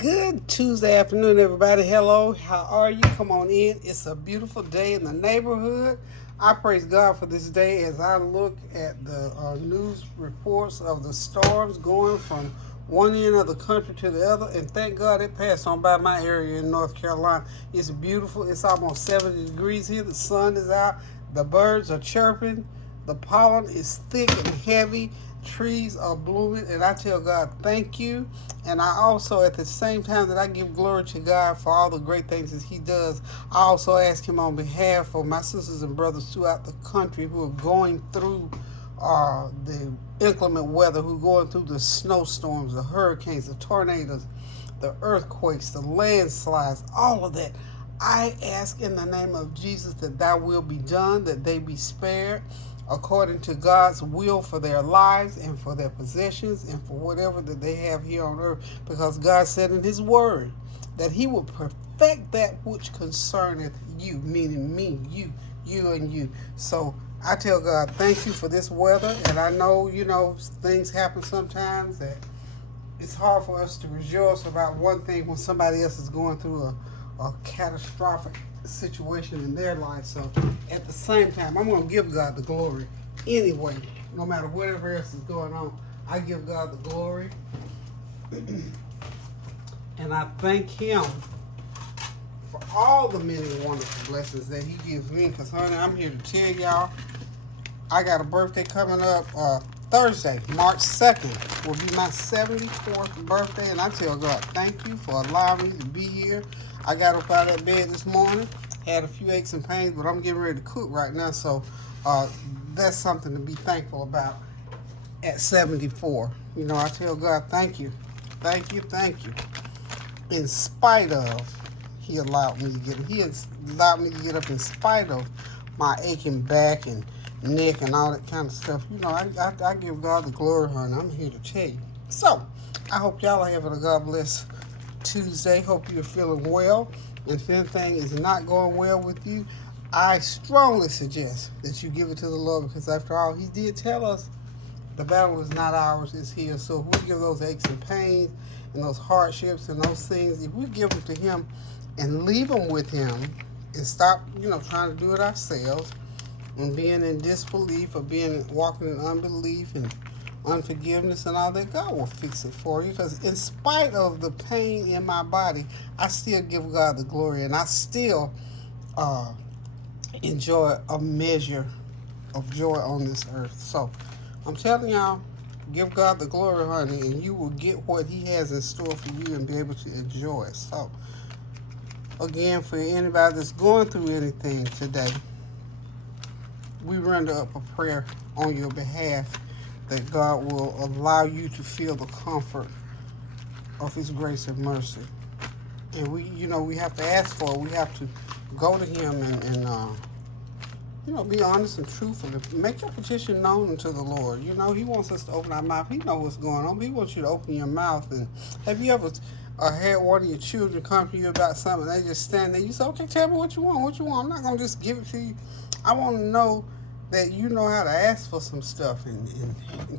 Good Tuesday afternoon, everybody. Hello, how are you? Come on in. It's a beautiful day in the neighborhood. I praise God for this day as I look at the news reports of the storms going from one end of the country to the other, and thank God it passed on by my area in North Carolina. It's beautiful. It's almost 70 degrees here. The sun is out. The birds are chirping. The pollen is thick and heavy. Trees are blooming, and I tell God thank you. And I also, at the same time that I give glory to God for all the great things that He does, I also ask Him on behalf of my sisters and brothers throughout the country who are going through the inclement weather, who are going through the snowstorms, the hurricanes, the tornadoes, the earthquakes, the landslides, all of that. I ask in the name of Jesus that Thy will be done, that they be spared according to God's will for their lives and for their possessions and for whatever that they have here on earth, because God said in His word that He will perfect that which concerneth you, meaning me, you and you. So I tell God thank you for this weather, and I know, things happen sometimes that it's hard for us to rejoice about one thing when somebody else is going through a catastrophic situation in their life. So at the same time, I'm going to give God the glory anyway, no matter whatever else is going on. I give God the glory, and I thank Him for all the many wonderful blessings that He gives me. Because, honey, I'm here to tell y'all, I got a birthday coming up Thursday, March 2nd, will be my 74th birthday, and I tell God thank you for allowing me to be here. I got up out of that bed this morning, had a few aches and pains, but I'm getting ready to cook right now, so that's something to be thankful about at 74. I tell God thank you, thank you, thank you. In spite of, He allowed me to get up in spite of my aching back and neck and all that kind of stuff. I give God the glory, honey. I'm here to tell you. So, I hope y'all are having a God bless Tuesday. Hope you're feeling well. And if anything is not going well with you, I strongly suggest that you give it to the Lord, because after all, He did tell us the battle is not ours, it's His. So if we give those aches and pains and those hardships and those things, if we give them to Him and leave them with Him and stop, trying to do it ourselves, and being in disbelief or walking in unbelief and unforgiveness and all that, God will fix it for you. Because in spite of the pain in my body, I still give God the glory, and I still enjoy a measure of joy on this earth. So I'm telling y'all, give God the glory, honey, and you will get what He has in store for you and be able to enjoy it. So again, for anybody that's going through anything today, we render up a prayer on your behalf that God will allow you to feel the comfort of His grace and mercy. And we have to ask for it. We have to go to Him and be honest and truthful. Make your petition known unto the Lord. He wants us to open our mouth. He knows what's going on. But He wants you to open your mouth. And have you ever had one of your children come to you about something, and they just stand there? You say, okay, tell me what you want. What you want? I'm not going to just give it to you. I want to know that you know how to ask for some stuff, and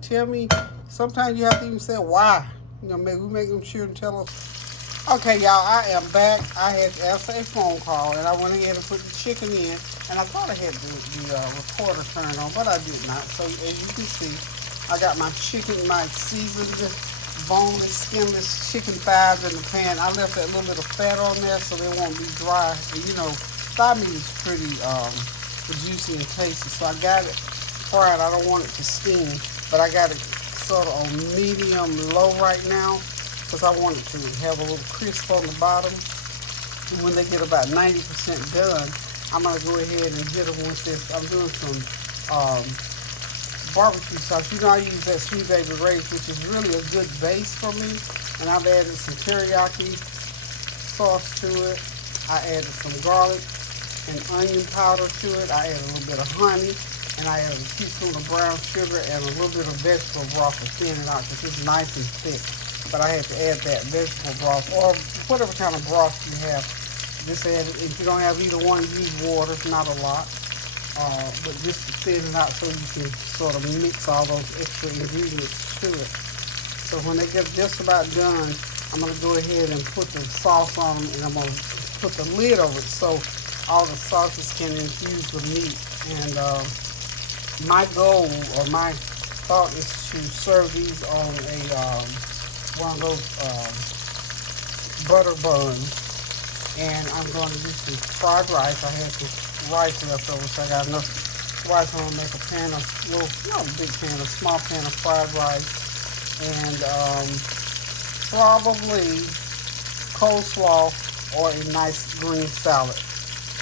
tell me. Sometimes you have to even say why. Maybe we make them children tell us. Okay, y'all, I am back. I had to answer a phone call, and I went ahead and put the chicken in, and I thought I had the recorder turned on, but I did not. So as you can see, I got my chicken, my seasoned, boneless, skinless chicken thighs in the pan. I left that little bit of fat on there so they won't be dry. And thigh meat is pretty juicy and tasty, so I got it fried. I don't want it to steam, but I got it sort of on medium low right now, because I want it to have a little crisp on the bottom. And when they get about 90% done, I'm going to go ahead and hit them with this. I'm doing some barbecue sauce. I use that Sweet Baby Ray's, which is really a good base for me. And I've added some teriyaki sauce to it. I added some garlic and onion powder to it. I added a little bit of honey, and I added a teaspoon of brown sugar and a little bit of vegetable broth to thin it out, because it's nice and thick. But I had to add that vegetable broth, or whatever kind of broth you have. Just add it. If you don't have either one, use water, not a lot. But just to thin it out so you can sort of mix all those extra ingredients to it. So when they get just about done, I'm going to go ahead and put the sauce on them, and I'm going to put the lid over it so all the sauces can infuse the meat. And my goal or my thought is to serve these on a one of those butter buns. And I'm going to do some fried rice. I had some rice left over, so I got enough rice. I'm going to make a pan of, not a big pan, a small pan of fried rice. And probably coleslaw or a nice green salad.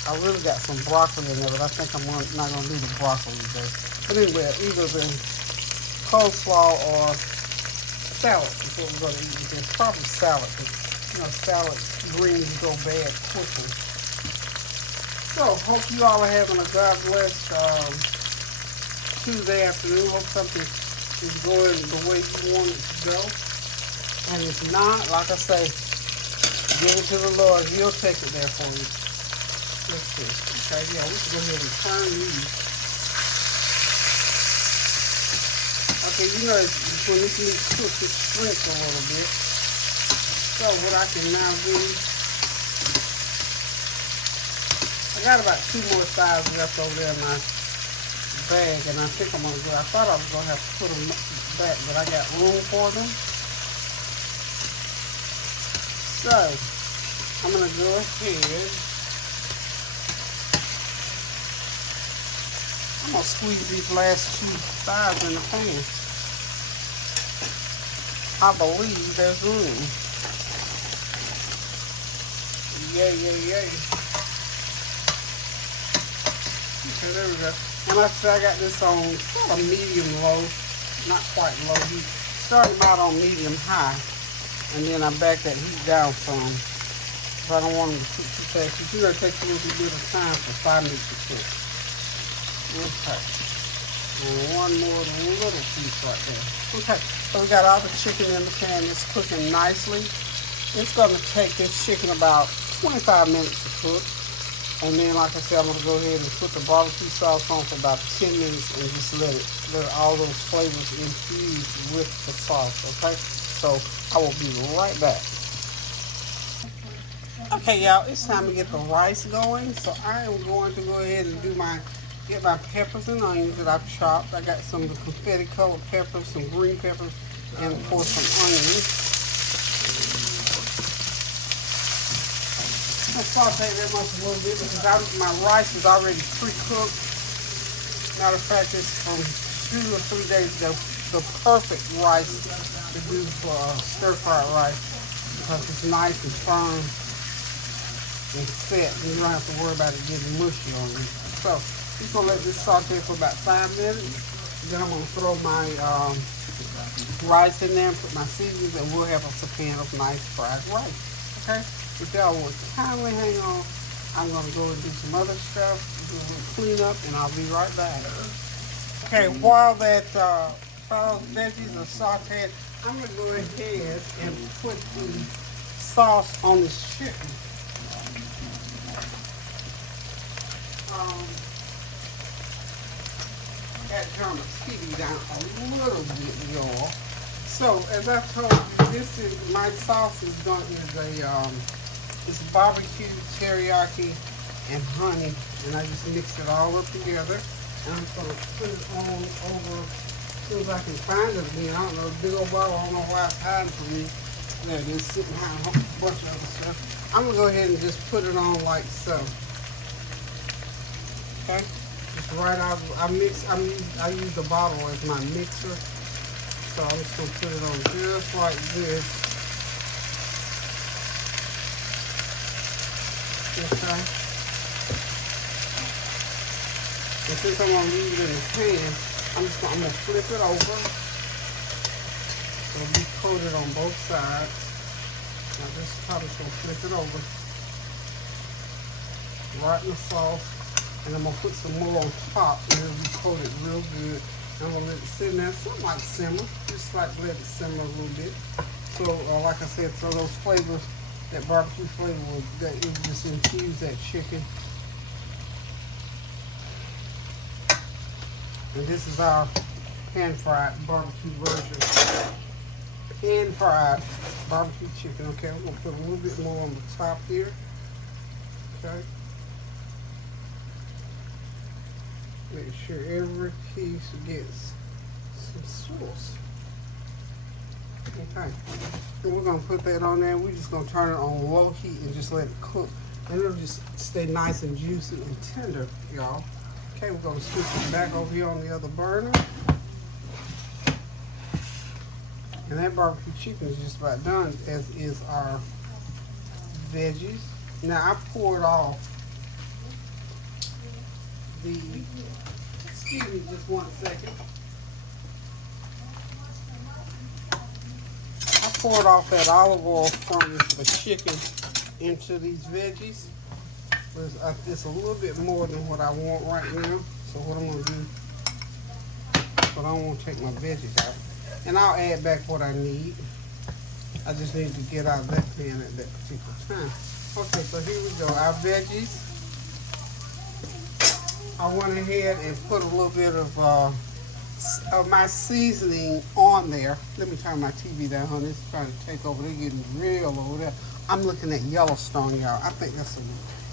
I really got some broccoli in there, but I think I'm not going to do the broccoli today. But anyway, either the coleslaw or salad is what we're going to eat with this. Probably salad, because salad greens go bad quickly. So, hope you all are having a God bless Tuesday afternoon. Hope something is going the way you want it to go. And if not, like I say, give it to the Lord. He'll take it there for you. Let's see. Okay, yeah, we can go ahead and turn these. Okay, when this meat cooks, it shrinks a little bit. So what I can now do, I got about 2 more thighs left over there in my bag, and I think I'm going to go, I thought I was going to have to put them back, but I got room for them. So, I'm going to go ahead, I'm going to squeeze these last 2 thighs in the pan. I believe there's room. Yay. Okay, there we go. And like I said, I got this on sort of medium low, not quite low heat. Starting out on medium high, and then I back that heat down some. But I don't want them to cook too fast. It's going to take a little bit of time for thigh meat to cook. Okay. And one more little piece right there. Okay, so we got all the chicken in the pan. It's cooking nicely. It's going to take this chicken about 25 minutes to cook. And then, like I said, I'm going to go ahead and put the barbecue sauce on for about 10 minutes and just let all those flavors infuse with the sauce, okay? So, I will be right back. Okay, y'all, it's time to get the rice going. So, I am going to go ahead and get my peppers and onions that I've chopped. I got some confetti colored peppers, some green peppers, and of course some onions. I'm going to saute that much a little bit because my rice is already pre-cooked. Matter of fact, it's from 2 or 3 days ago. The perfect rice to do for stir-fried rice because it's nice and firm and set, and you don't have to worry about it getting mushy on you. So, I'm just going to let this saute for about 5 minutes. Then I'm going to throw my rice in there and put my seasonings, and we'll have us a pan of nice fried rice. Okay? If y'all will kindly hang on, I'm going to go and do some other stuff, do a little cleanup, and I'll be right back. Okay, while those veggies are sauteed, I'm going to go ahead and put the sauce on this chicken. That German TV down a little bit, y'all. So, as I told you, my sauce is it's barbecue, teriyaki, and honey, and I just mix it all up together. And I'm going to put it on over as soon as I can find it again. I don't know, a big old bottle, I don't know why it's hiding from me. There it is, sitting behind a whole bunch of other stuff. I'm going to go ahead and just put it on like so. Okay? Just right out, I use the bottle as my mixer. So I'm just going to put it on just like this. Okay. And since I'm going to leave it in the pan, I'm going to flip it over. It'll be coated on both sides. Now this time I'm just going to flip it over. Right in the sauce. And I'm going to put some more on top and it'll be coated real good. I'm going to let it sit there, something like simmer. Just like let it simmer a little bit. So, like I said, so those flavors, that barbecue flavor, it will just infuse that chicken. And this is our pan-fried barbecue version. pan-fried barbecue chicken. Okay, I'm gonna put a little bit more on the top here. Okay. Make sure every piece gets some sauce. Okay. And we're gonna put that on there. We're just gonna turn it on low heat and just let it cook. And it'll just stay nice and juicy and tender, y'all. Okay, we're gonna switch it back over here on the other burner. And that barbecue chicken is just about done, as is our veggies. Now I poured off the, excuse me just 1 second. I poured off that olive oil from the chicken into these veggies. It's a little bit more than what I want right now. So what I'm gonna do, but I don't want to take my veggies out. And I'll add back what I need. I just need to get out of that pan at that particular time. Okay, so here we go. Our veggies. I went ahead and put a little bit of my seasoning on there. Let me turn my TV down, honey. It's trying to take over. They're getting real over there. I'm looking at Yellowstone, y'all. I think that's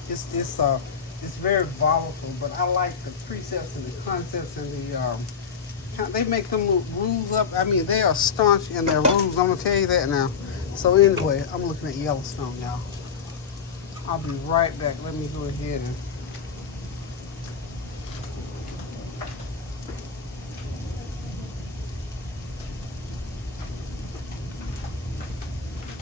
it's very volatile, but I like the precepts and the concepts and the they make them rules up. I mean, they are staunch in their rules. I'm gonna tell you that now. So anyway, I'm looking at Yellowstone, y'all. I'll be right back. Let me go ahead and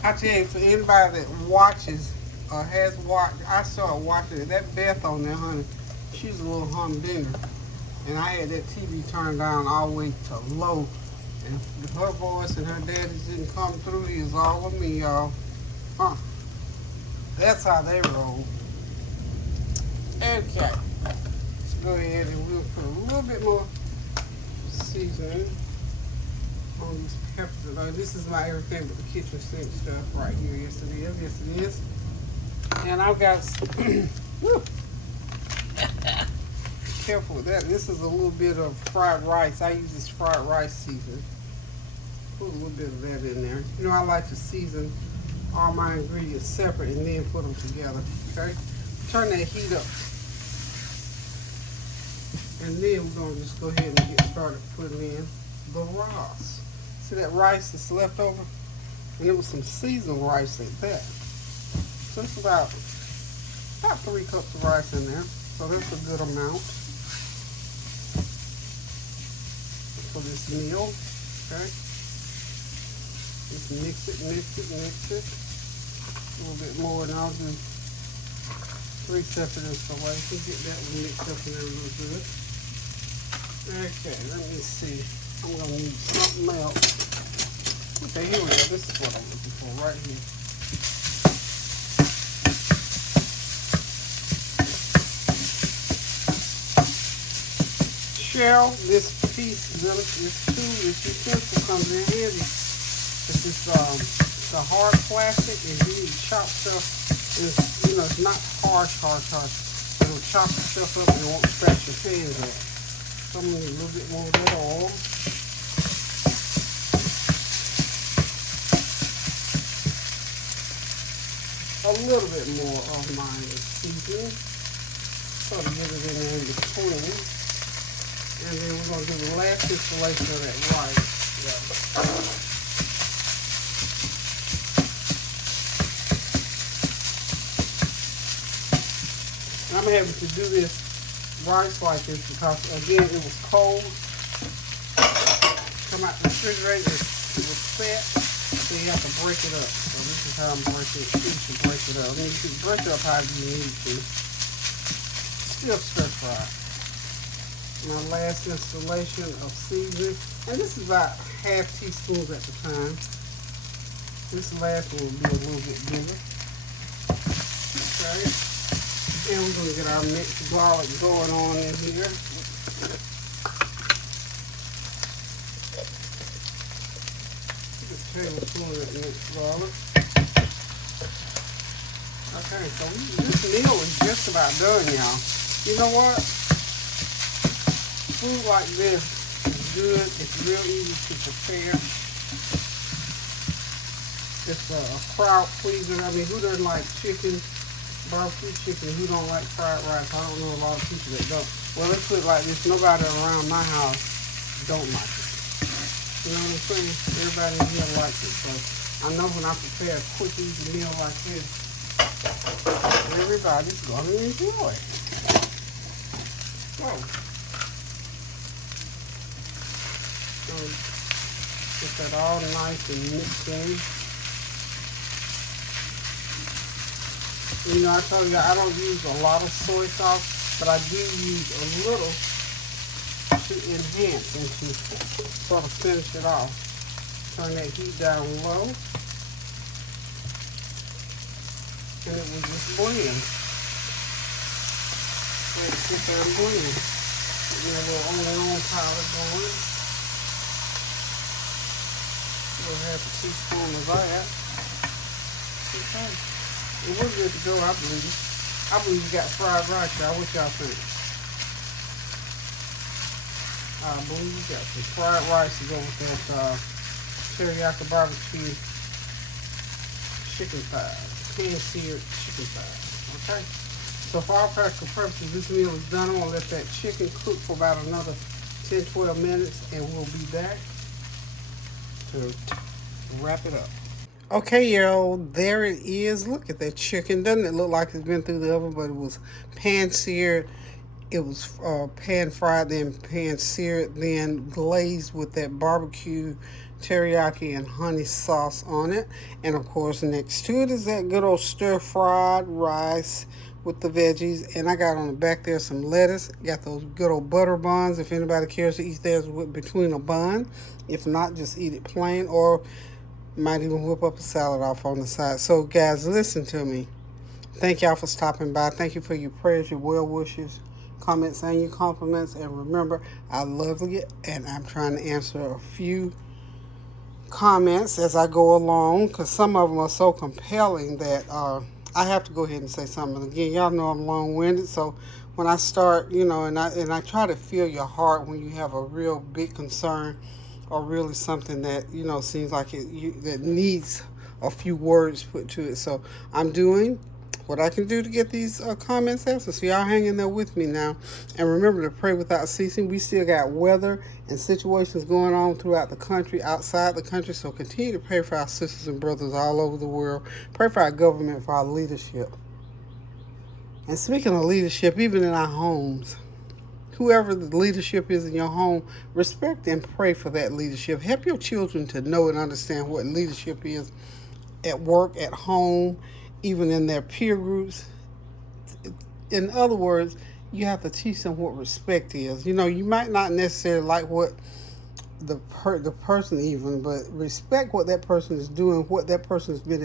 I tell you, for anybody that watches or has watched, I started watching it. That Beth on there, honey, she's a little humdinger. And I had that TV turned down all the way to low. And if her voice and her daddy's didn't come through, he was all with me, y'all. That's how they roll. Okay. Let's go ahead and we'll put a little bit more seasoning on these peppers. This is my everything but the kitchen sink stuff right here. Yes, it is. Yes, it is. And I've got careful with that. This is a little bit of fried rice. I use this fried rice seasoning. Put a little bit of that in there. You know, I like to season all my ingredients separate and then put them together. Okay? Turn that heat up. And then we're going to just go ahead and get started putting in the rice. See that rice that's left over? And it was some seasoned rice at that. So it's about 3 cups of rice in there. So that's a good amount for this meal. Okay. Just mix it. A little bit more, and I'll do 3 separate installations. Get that one mixed up in there a little good. Okay, let me see. I'm gonna need something else. Okay, here we go. This is what I'm looking for right here. Shell, this piece, this utensil comes in handy. It's this the hard plastic, and you need to chop stuff. It's, you know, it's not harsh. It'll chop the stuff up and it won't scratch your hands up. So I'm gonna need a little bit more of that oil. A little bit more of my seasoning. Sort of get it in there in between. And then we're going to do the last installation of that rice. Yeah. And I'm having to do this rice like this because, again, it was cold. Come out the refrigerator, it was set, so you have to break it up. So this is how I'm breaking it. You should break it up. I mean, you can break it up however you need to. Still stir fry. My last installation of seasoning, and this is about ½ teaspoon at the time. This last one will be a little bit bigger. Okay, and we're going to get our mixed garlic going on in here. Put a tablespoon of that mixed garlic. Okay, so this meal is just about done, y'all. You know what? Food like this is good. It's real easy to prepare. It's a crowd pleaser. I mean, who doesn't like chicken, barbecue chicken? Who don't like fried rice? I don't know a lot of people that don't. Well, let's put it like this. Nobody around my house don't like it. You know what I'm saying? Everybody in here likes it. So I know when I prepare a quick, easy meal like this, everybody's going to enjoy it. So, get that all nice and mixed in. You know, I told you I don't use a lot of soy sauce, but I do use a little to enhance and to sort of finish it off. Turn that heat down low, and it will just blend. Let it sit there and blend. Get me a little onion powder going. We'll have a teaspoon of that. Okay. It was good to go, I believe. I believe you got fried rice, y'all. What y'all think? I believe you got some fried rice to go with that teriyaki barbecue chicken thighs. Pan-seared chicken thighs. Okay? So for all practical purposes, this meal is done. I'm going to let that chicken cook for about another 10-12 minutes, and we'll be back to wrap it up. Okay, y'all, there it is. Look at that chicken. Doesn't it look like it's been through the oven, but it was pan-seared. It was pan-fried, then pan-seared, then glazed with that barbecue teriyaki and honey sauce on it. And, of course, next to it is that good old stir-fried rice with the veggies. And I got on the back there some lettuce. Got those good old butter buns, if anybody cares to eat theirs with between a bun. If not, just eat it plain, or might even whip up a salad off on the side. So, guys, listen to me. Thank y'all for stopping by. Thank you for your prayers, your well wishes, comments, and your compliments. And remember, I love you, and I'm trying to answer a few comments as I go along, because some of them are so compelling that I have to go ahead and say something. Again, y'all know I'm long-winded, so when I start, you know, and I try to feel your heart when you have a real big concern, or really something that, you know, seems like that needs a few words put to it. So I'm doing what I can do to get these comments answered. So y'all hang in there with me now. And remember to pray without ceasing. We still got weather and situations going on throughout the country, outside the country. So continue to pray for our sisters and brothers all over the world. Pray for our government, for our leadership. And speaking of leadership, even in our homes, whoever the leadership is in your home, respect and pray for that leadership. Help your children to know and understand what leadership is at work, at home, even in their peer groups. In other words, you have to teach them what respect is. You know, you might not necessarily like what the person even, but respect what that person is doing, what that person has been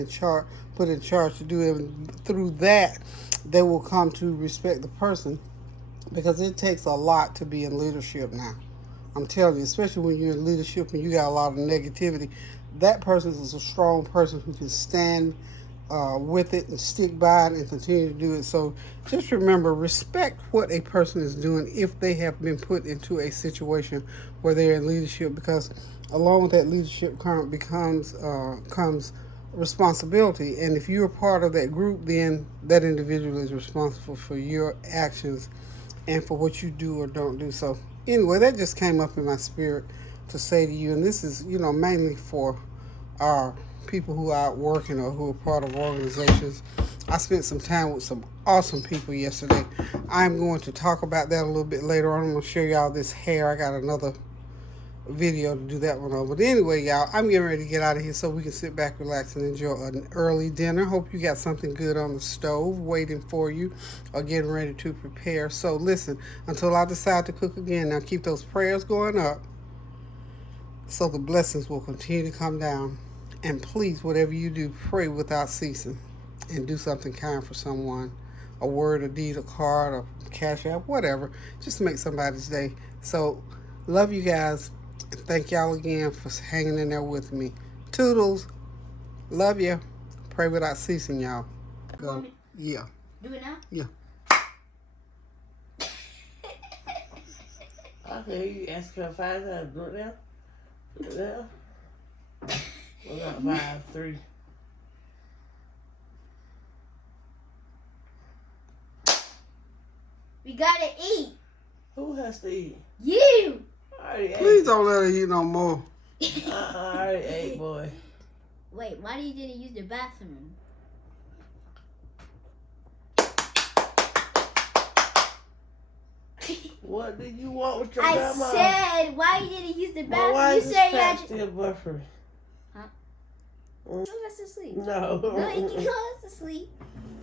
put in charge to do, and through that, they will come to respect the person. Because it takes a lot to be in leadership now. I'm telling you, especially when you're in leadership and you got a lot of negativity, that person is a strong person who can stand with it and stick by it and continue to do it. So just remember, respect what a person is doing if they have been put into a situation where they're in leadership, because along with that leadership comes responsibility. And if you're a part of that group, then that individual is responsible for your actions and for what you do or don't do. So anyway, that just came up in my spirit to say to you, and this is, you know, mainly for our people who are out working or who are part of organizations. I spent some time with some awesome people yesterday. I'm going to talk about that a little bit later on. I'm going to show y'all this hair. I got another video to do that one on. But anyway, y'all, I'm getting ready to get out of here so we can sit back, relax, and enjoy an early dinner. Hope you got something good on the stove waiting for you or getting ready to prepare. So listen, until I decide to cook again, now keep those prayers going up so the blessings will continue to come down. And please, whatever you do, pray without ceasing and do something kind for someone. A word, a deed, a card, a cash app, whatever. Just to make somebody's day. So love you guys. And thank y'all again for hanging in there with me. Toodles. Love you. Pray without ceasing, y'all. Go. Yeah. Do it now? Yeah. Okay, you ask her 5 times. Do it now. Do it now. Well, not 5, 3. We gotta eat. Who has to eat? You. I already Please ate. don't let her eat no more. I already ate, boy. Wait, why didn't use the bathroom? What did you want with your I grandma? said, why you didn't use the Well, bathroom? why You is this said you cat had to... still buffering? Huh? Go to sleep. No. No, you can go to sleep.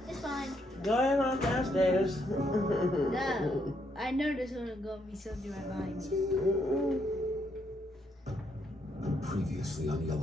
It's fine. Go ahead on downstairs. No. I know there's gonna go be something right behind you. Previously on Yellow.